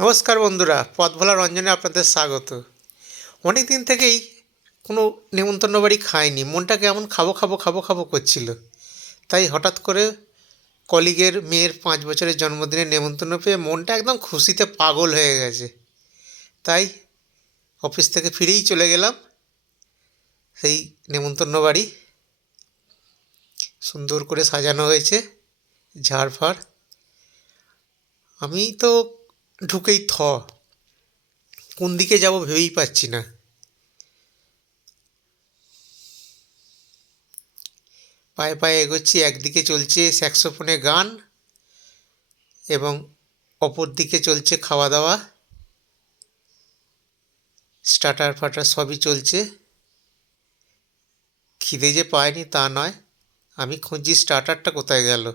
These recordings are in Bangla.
নমস্কার বন্ধুরা পথ ভোলা রঞ্জনে আপনাদের স্বাগত। অনেক দিন থেকেই কোনো নেমন্তন্ন বাড়ি খাইনি, মনটা কেমন খাব খাব খাব খাব করছিল। তাই হঠাৎ করে কলিগের মেয়ের পাঁচ বছরের জন্মদিনে নেমন্তন্ন পেয়ে মনটা একদম খুশিতে পাগল হয়ে গেছে। তাই অফিস থেকে ফিরেই চলে গেলাম সেই নেমন্তন্ন বাড়ি। সুন্দর করে সাজানো হয়েছে, ঝাড়ফাড়। আমি তো ঢুকেই থ। কোন দিকে যাব ভেবেই পাচ্ছি না। পায়ে পায়ে এগোচ্ছি, একদিকে চলছে স্যাক্সোফোনে গান এবং অপর দিকে চলছে খাওয়া দাওয়া স্টার্টার ফাটার সবই চলছে। খিদে যে পায়নি তা নয়, আমি খুঁজছি স্টার্টারটা কোথায় গেল।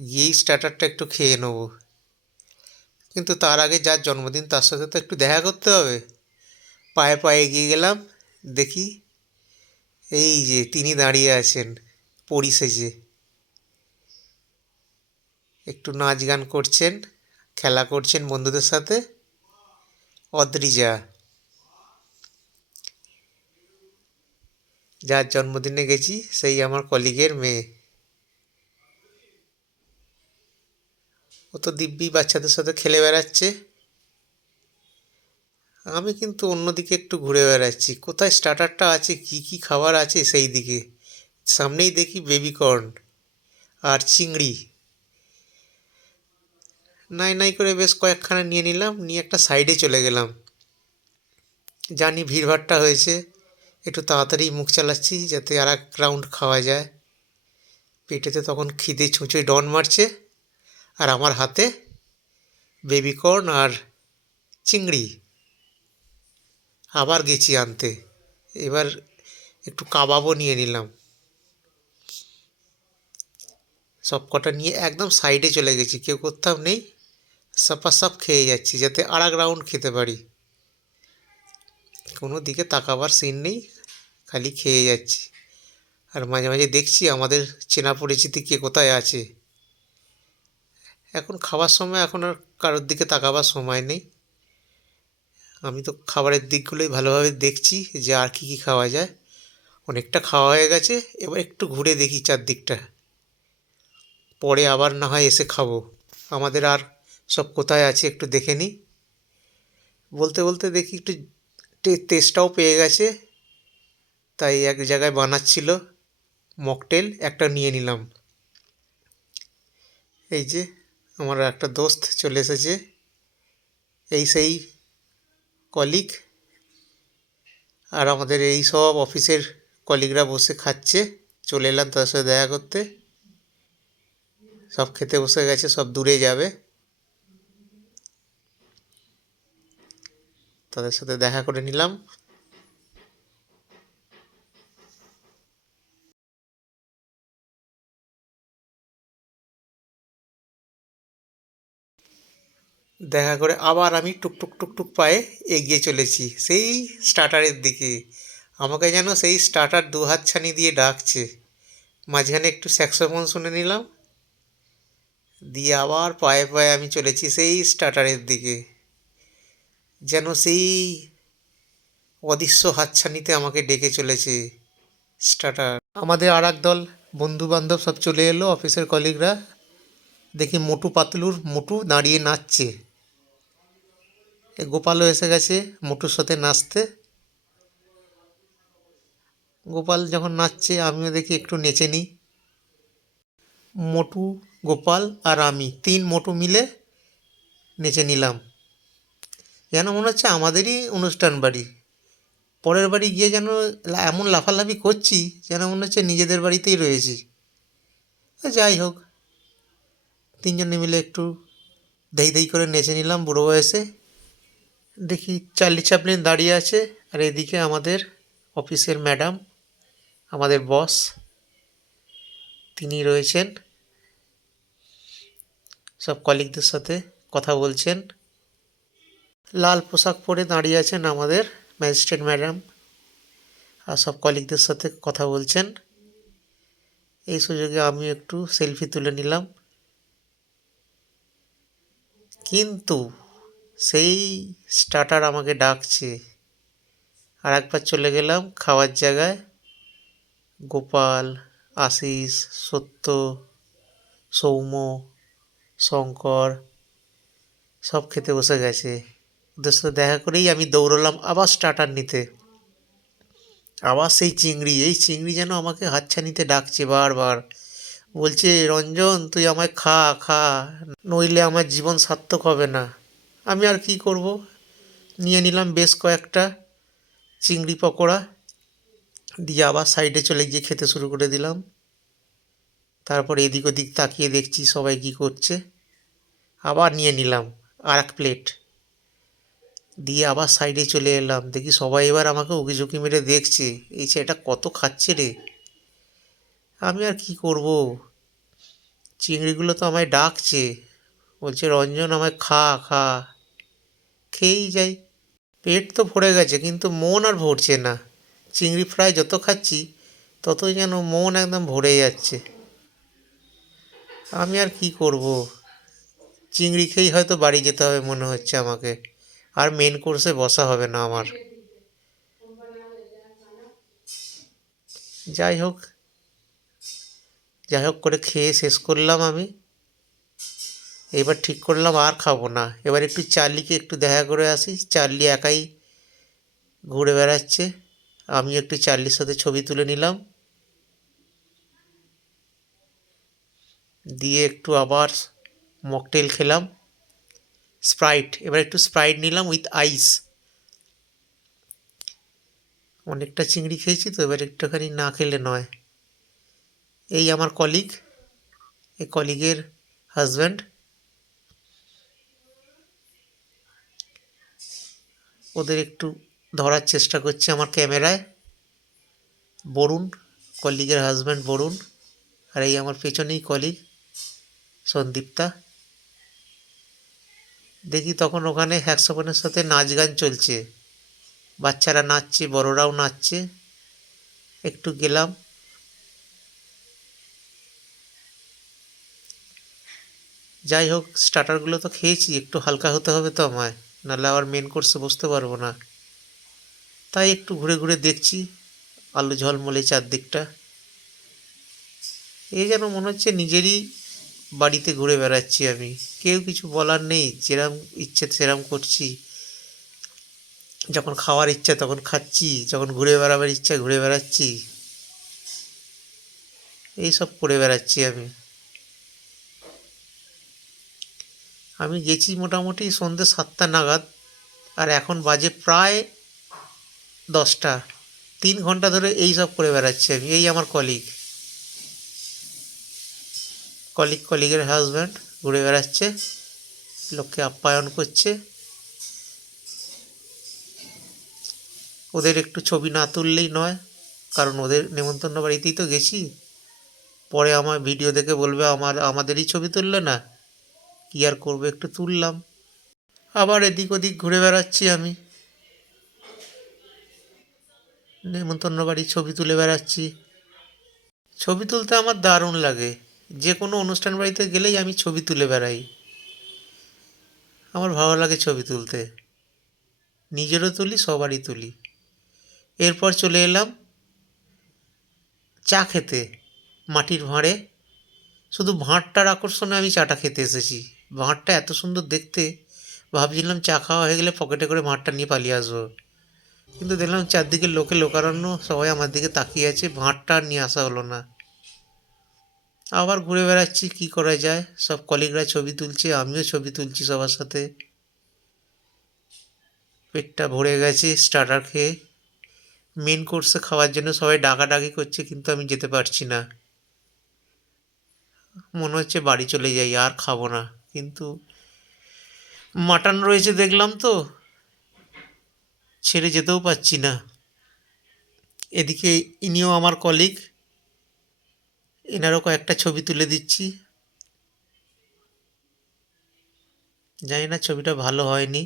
গিয়েই স্টার্টারটা একটু খেয়ে নেব। কিন্তু তার আগে যার জন্মদিন তার সাথে তো একটু দেখা করতে হবে। পায়ে পায়ে এগিয়ে গেলাম, দেখি এই যে তিনি দাঁড়িয়ে আছেন পরি সেজে একটু নাচ গান করছেন, খেলা করছেন বন্ধুদের সাথে। অদ্রিজা, যার জন্মদিনে গেছি, সেই আমার কলিগের মেয়ে। ও তো দিব্যি বাচ্চাদের সাথে খেলে বেড়াচ্ছে। আমি কিন্তু অন্যদিকে একটু ঘুরে বেড়াচ্ছি। কোথায় স্টার্টারটা আছে, কি কি খাবার আছে সেই দিকে। সামনেই দেখি বেবিকর্ন আর চিংড়ি। নাই নাই করে বেশ কয়েকখানা নিয়ে নিলাম, নিয়ে একটা সাইডে চলে গেলাম। জানি ভিড়ভাড়টা হয়েছে, একটু তাড়াতাড়ি মুখ চালাচ্ছি যাতে আর এক রাউন্ড খাওয়া যায়। পেটেতে তখন খিদে ছুঁচোয় ডন মারছে। আর আমার হাতে বেবিকর্ন আর চিংড়ি। আবার গেছি আনতে। এবার একটু কাবাবও নিয়ে নিলাম। সব কটা নিয়ে একদম সাইডে চলে গেছি। কেউ কোথাও নেই। সাপ খেয়ে যাচ্ছি যাতে আর রাউন্ড খেতে পারি। কোনো দিকে তাকাবার সিন নেই। খালি খেয়ে যাচ্ছি। আর মাঝে মাঝে দেখছি আমাদের চেনা পরিচিতি কে কোথায় আছে। এখন খাওয়ার সময় এখন আর কারোর দিকে তাকাবার সময় নেই। আমি তো খাবারের দিকগুলোই ভালোভাবে দেখছি যে আর কী কী খাওয়া যায়। অনেকটা খাওয়া হয়ে গেছে, এবার একটু ঘুরে দেখি চারদিকটা। পরে আবার না হয় এসে খাব। আমাদের আর সব কোথায় আছে একটু দেখে নিই। বলতে বলতে দেখি একটু তেষ্টাও পেয়ে গেছে। তাই এক জায়গায় বানাচ্ছিল মকটেল, একটা নিয়ে নিলাম। এই যে আমার একটা দোস্ত চলে এসেছে। এই সেই কলিগ আর আমাদের এই সব অফিসের কলিগরা বসে খাচ্ছে। চলে এলাম তাদের সাথে দেখা করতে। সব খেতে বসে গেছে, সব দূরে যাবে। তাদের সাথে দেখা করে নিলাম। দেখা করে আবার আমি টুকটুক টুকটুক পায়ে এগিয়ে চলেছি। সেই স্টার্টারের দিকে। আমাকে যেন সেই স্টার্টার দু হাত ছানি দিয়ে ডাকছে। মাঝখানে একটু স্যাক্সোফোন শুনে নিলাম। দিয়ে আবার পায়ে পায়ে আমি চলেছি সেই স্টার্টারের দিকে। যেন সেই অদৃশ্য হাতছানিতে আমাকে ডেকে চলেছে স্টার্টার। আমাদের আর এক দল বন্ধু বান্ধব সব চলে এলো, অফিসের কলিগরা। দেখি মোটু পাতলুর মোটু দাঁড়িয়ে নাচছে। গোপালও এসে গেছে মোটুর সাথে নাচতে। গোপাল যখন নাচছে, আমিও দেখি একটু নেচে নিই। মোটু, গোপাল আর আমি, তিন মোটু মিলে নেচে নিলাম। যেন মনে হচ্ছে আমাদেরই অনুষ্ঠান বাড়ি। পরের বাড়ি গিয়ে যেন এমন লাফালাফি করছি, যেন মনে হচ্ছে নিজেদের বাড়িতেই রয়েছি। যাই হোক, তিনজনে মিলে একটু দেই দেই করে নেচে নিলাম বুড়ো বয়সে। দেখি চার্লি চাপলিন দাঁড়িয়ে আছে, আর এদিকে আমাদের অফিসের ম্যাডাম, আমাদের বস, তিনি রয়েছেন। সব কলিগদের সাথে কথা বলছেন। লাল পোশাক পরে দাঁড়িয়ে আছেন আমাদের ম্যাজিস্ট্রেট ম্যাডাম, আর সব কলিগদের সাথে কথা বলছেন। এই সুযোগে আমি একটু সেলফি তুলে নিলাম। কিন্তু সেই স্টার্টার আমাকে ডাকছে। আর একবার চলে গেলাম খাওয়ার জায়গায়। গোপাল, আশিস, সত্য, সৌম্য, শঙ্কর সব খেতে বসে গেছে। ওদের সাথে দেখা করেই আমি দৌড়লাম আবার স্টার্টার নিতে। আবার সেই চিংড়ি, এই চিংড়ি যেন আমাকে হাতছানিতে ডাকছে বারবার। বলছে, রঞ্জন, তুই আমায় খা খা, নইলে আমার জীবন সার্থক হবে না। আমি আর কি করব? নিয়ে নিলাম বেশ কয়েকটা চিংড়ি পকোড়া। দিয়ে আবার সাইডে চলে গিয়ে খেতে শুরু করে দিলাম। তারপর এদিক ওদিক তাকিয়ে দেখছি সবাই কি করছে। আবার নিয়ে নিলাম আর এক প্লেট। দিয়ে আবার সাইডে চলে এলাম। দেখি সবাই এবার আমাকে উকিঝুঁকি মেরে দেখছে। এই ছেলেটা কত খাচ্ছে রে? আমি আর কি করব? চিংড়িগুলো তো আমায় ডাকছে। বলছে, রঞ্জন, আমায় খা খা। খেয়েই যাই। পেট তো ভরে গেছে, কিন্তু মন আর ভরছে না। চিংড়ি ফ্রাই যত খাচ্ছি, ততই যেন মন একদম ভরে যাচ্ছে। আমি আর কি করব? চিংড়ি খেয়েই হয়তো বাড়ি যেতে হবে মনে হচ্ছে আমাকে। আর মেন কোর্সে বসা হবে না আমার। যাই হোক যাই হোক করে খেয়ে শেষ করলাম আমি। এবার ঠিক করলাম আর খাব না। এবার একটু চার্লিকে একটু দেখা করে আসি। চার্লি একাই ঘুরে বেড়াচ্ছে। আমি একটু চার্লির সাথে ছবি তুলে নিলাম। দিয়ে একটু আবার মকটেল খেলাম। স্প্রাইট, এবার একটু স্প্রাইট নিলাম উইথ আইস। অনেকটা চিংড়ি খেয়েছি তো, এবার একটুখানি না খেলে নয়। এই আমার কলিগ, এই কলিগের হাজব্যান্ড। ওদের একটু ধরার চেষ্টা করছি আমার ক্যামেরায়। বরুণ, কলিগের হাজব্যান্ড বরুণ আর এই আমার পেছনেই কলিগ সন্দীপ্তা। দেখি তখন ওখানে হ্যাকসোপনের সাথে নাচ গান চলছে। বাচ্চারা নাচছে, বড়রাও নাচছে। একটু গেলাম। যাই হোক স্টার্টারগুলো তো খেয়েছি, একটু হালকা হতে হবে তো আমায়। নাহলে আবার মেন কোর্সে বসতে পারব না। তাই একটু ঘুরে ঘুরে দেখছি, আলু ঝলমলে চারদিকটা। এই যেন মনে হচ্ছে নিজেরই বাড়িতে ঘুরে বেড়াচ্ছি আমি। কেউ কিছু বলার নেই, যেরম ইচ্ছে সেরম করছি। যখন খাওয়ার ইচ্ছা তখন খাচ্ছি, যখন ঘুরে বেড়াবার ইচ্ছা ঘুরে বেড়াচ্ছি। এইসব করে বেড়াচ্ছি আমি। আমি গেছি মোটামুটি সন্ধ্যে সাতটা নাগাদ, আর এখন বাজে প্রায় দশটা। তিন ঘণ্টা ধরে এই সব করে বেড়াচ্ছি আমি, এই আমার কলিগ কলিগ কলিগের হাজব্যান্ড ঘুরে বেড়াচ্ছে, লোককে আপ্যায়ন করছে। ওদের একটু ছবি না তুললেই নয়, কারণ ওদের নেমন্তন্ন বাড়িতেই তো গেছি। পরে আমার ভিডিও দেখে বলবে, আমার, আমাদেরই ছবি তুললে না? কী আর করব, একটু তুললাম। আবার এদিক ওদিক ঘুরে বেড়াচ্ছি আমি। নেমন্তন্ন বাড়ির ছবি তুলে বেড়াচ্ছি। ছবি তুলতে আমার দারুণ লাগে। যে কোনো অনুষ্ঠান বাড়িতে গেলেই আমি ছবি তুলে বেড়াই। আমার ভালো লাগে ছবি তুলতে। নিজেরও তুলি, সবারই তুলি। এরপর চলে এলাম চা খেতে, মাটির ভাঁড়ে। শুধু ভাঁড়টার আকর্ষণে আমি চাটা খেতে এসেছি। ভাঁড়টা এত সুন্দর দেখতে, ভাবছিলাম চা খাওয়া হয়ে গেলে পকেটে করে ভাঁড়টা নিয়ে পালিয়ে আসব। কিন্তু দেখলাম চারদিকে লোকে লোকারণ্য, সবাই আমার দিকে তাকিয়ে আছে ভাঁড়টা নিয়ে আসা হলো না। আবার ঘুরে বেড়াচ্ছি, কি করা যায়? সব কলিগরা ছবি তুলছে, আমিও ছবি তুলছি সবার সাথে। পেটটা ভরে গেছে স্টার্টার খেয়ে। মেন কোর্সে খাওয়ার জন্য সবাই ডাকাডাকি করছে, কিন্তু আমি যেতে পারছি না। মনে হচ্ছে বাড়ি চলে যাই, আর খাব না। কিন্তু মাটন রয়েছে দেখলাম তো, ছেড়ে যেতেও পারছি না। এদিকে ইনিও আমার কলিগ এনারও কয়েকটা ছবি তুলে দিচ্ছি। জানি না ছবিটা ভালো হয়নি,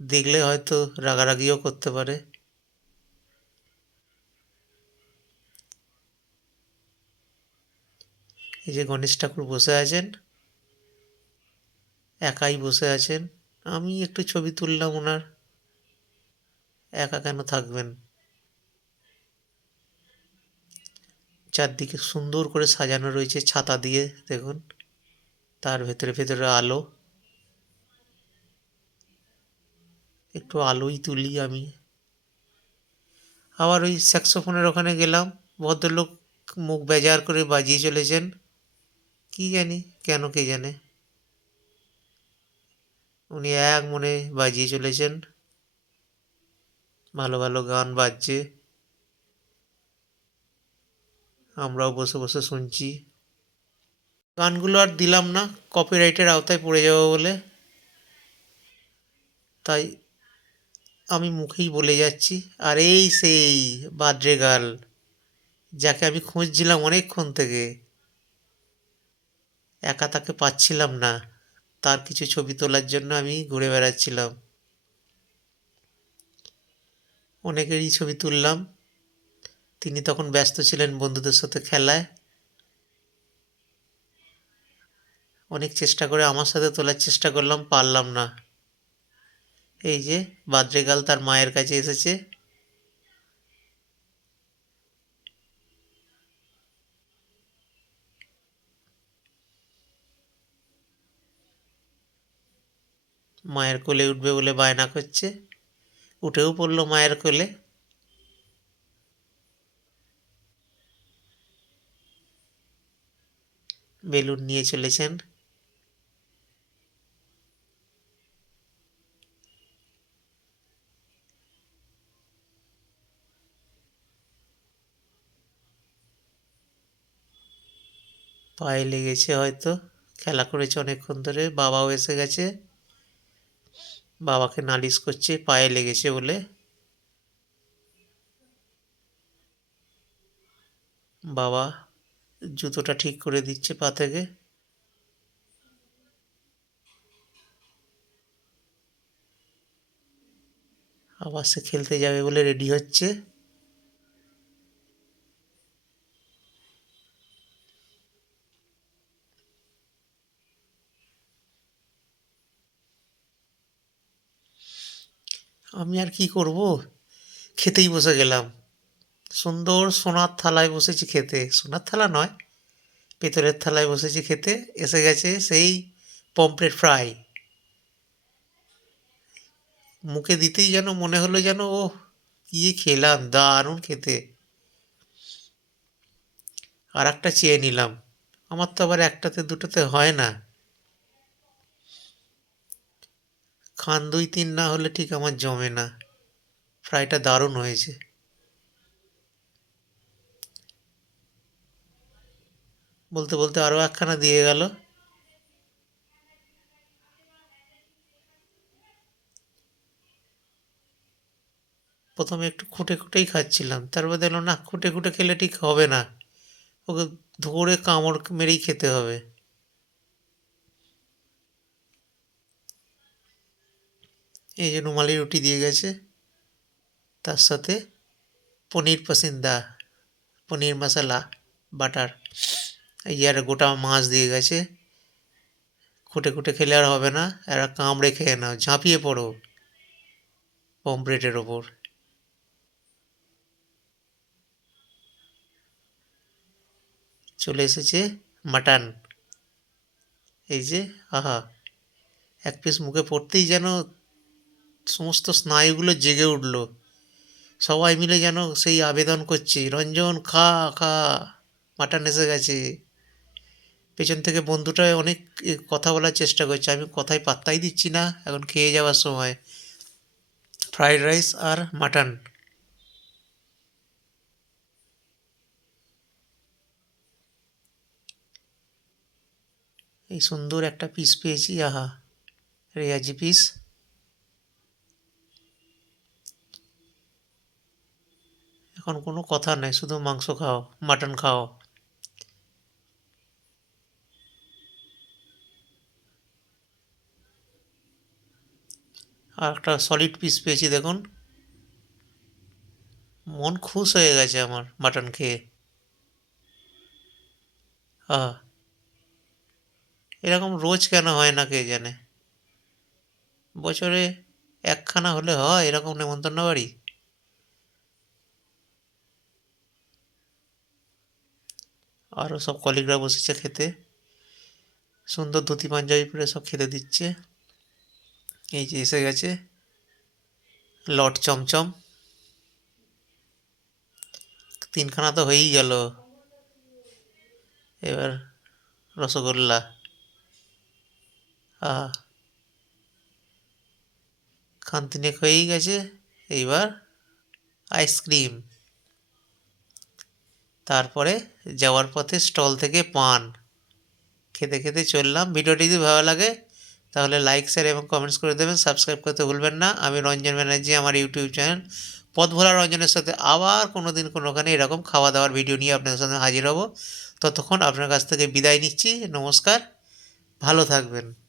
দেখলে হয়তো রাগারাগিও করতে পারে। এই যে গণেশ ঠাকুর বসে আছেন একাই বসে আছেন। আমি একটু ছবি তুললাম ওনার। একা কেন থাকবেন? চারদিকে সুন্দর করে সাজানো রয়েছে ছাতা দিয়ে, দেখুন। তার ভেতরে ভেতরে আলো। একটু আলোই তুলি আমি। আবার ওই স্যাক্সোফোনের ওখানে গেলাম। ভদ্রলোক মুখ বেজার করে বাজিয়ে চলেছেন। কি জানি, কেন কে জানে? উনি এক মনে বাজিয়ে চলেছেন। ভালো ভালো গান বাজছে। আমরাও বসে বসে শুনছি। গানগুলো আর দিলাম না কপিরাইটের আওতায় পড়ে যাব বলে। তাই আমি মুখেই বলে যাচ্ছি, আর এই সেই বাদ্রে গার্ল যাকে আমি খুঁজছিলাম অনেকক্ষণ থেকে, একা তাকে পাচ্ছিলাম না। তার কিছু ছবি তোলার জন্য আমি ঘুরে বেড়াচ্ছিলাম। অনেকেরই ছবি তুললাম। তিনি তখন ব্যস্ত ছিলেন বন্ধুদের সাথে খেলায়। অনেক চেষ্টা করে আমার সাথে তোলার চেষ্টা করলাম, পারলাম না। এই যে, বাদ্রেগাল তার মায়ের কাছে এসেছে। মায়ের কোলে উঠবে বলে বায়না করছে। উঠেও পড়ল মায়ের কোলে। বেলুন নিয়ে চলেছেন। পায়ে লেগেছে হয়তো। খেলা করেছে অনেকক্ষণ ধরে। বাবাও এসে গেছে। বাবাকে নালিশ করছে, পায়ে লেগেছে বলে। বাবা জুতোটা ঠিক করে দিচ্ছে পা থেকে। আবার সে খেলতে যাবে বলে রেডি হচ্ছে। আমি আর কি করব? খেতেই বসে গেলাম। সুন্দর সোনার থালায় বসেছি খেতে। সোনার থালা নয়, পেতলের থালায় বসেছি খেতে। এসে গেছে সেই পমপ্লেট ফ্রাই। মুখে দিতেই যেন মনে হলো যেন ও কি খেলাম, দারুণ খেতে। আর একটা চেয়ে নিলাম। আমার তো আবার একটাতে, দুটোতে হয় না। খান দুই তিন না হলে ঠিক আমার জমে না। ফ্রাইটা দারুণ হয়েছে। বলতে বলতে আরও একখানা দিয়ে গেল। প্রথমে একটু খুঁটে খুঁটেই খাচ্ছিলাম। তারপর দেখলাম না, খুঁটে খুঁটে খেলে ঠিক হবে না। ওকে ধরে কামড় মেরেই খেতে হবে। এই যে রুমালি রুটি দিয়ে গেছে। তার সাথে পনির পসিন্দা, পনির মশলা, বাটার। এই আর গোটা মাছ দিয়ে গেছে। খুঁটে খুঁটে খেলে আর হবে না। এরা কামড়ে খেয়ে নাও, ঝাঁপিয়ে পড়ো পমপ্লেটের ওপর। চলে এসেছে মাটন। এই যে, আহা, এক পিস মুখে পড়তেই যেন সমস্ত স্নায়ুগুলো জেগে উঠল। সবাই মিলে যেন সেই আবেদন করছে। রঞ্জন, খা খা, মাটন এসে গেছে। পেছন থেকে বন্ধুটা অনেক কথা বলার চেষ্টা করছে। আমি কথায় পাত্তাই দিচ্ছি না। এখন খেয়ে যাওয়ার সময়। ফ্রাইড রাইস আর মাটন। এই সুন্দর একটা পিস পেয়েছি। আহা, রেয়াজি পিস এখন কোনো কথা নেই, শুধু মাংস খাও, মাটন খাও। আর একটা সলিড পিস পেয়েছি, দেখুন। মন খুশ হয়ে গেছে আমার মাটন খেয়ে। হ্যাঁ এরকম রোজ কেন হয় না কে জানে? বছরে একখানা হলে হয়, এরকম নেমন্তন্ন বাড়ি? আরও সব কলিগরা বসেছে খেতে। সুন্দর ধুতি, পাঞ্জাবি পরে সব খেতে দিচ্ছে। এই যে এসে গেছে লট চমচম। তিনখানা তো হয়েই গেল। এবার রসগোল্লা। আহ। খান তিনেক হয়েই গেছে। এইবার আইসক্রিম তারপরে যাওয়ার পথে স্টল থেকে পান। খেতে খেতে চললাম। ভিডিওটি যদি ভালো লাগে, তাহলে লাইক শেয়ার এবং কমেন্টস করে দেবেন। সাবস্ক্রাইব করতে ভুলবেন না। আমি রঞ্জন ব্যানার্জি, আমার ইউটিউব চ্যানেল পথ ভোলা রঞ্জনের সাথে আবার কোনো দিন কোনোখানে এরকম খাওয়া দাওয়ার ভিডিও নিয়ে আপনাদের সামনে হাজির হব। ততক্ষণ আপনার কাছ থেকে বিদায় নিচ্ছি। নমস্কার। ভালো থাকবেন।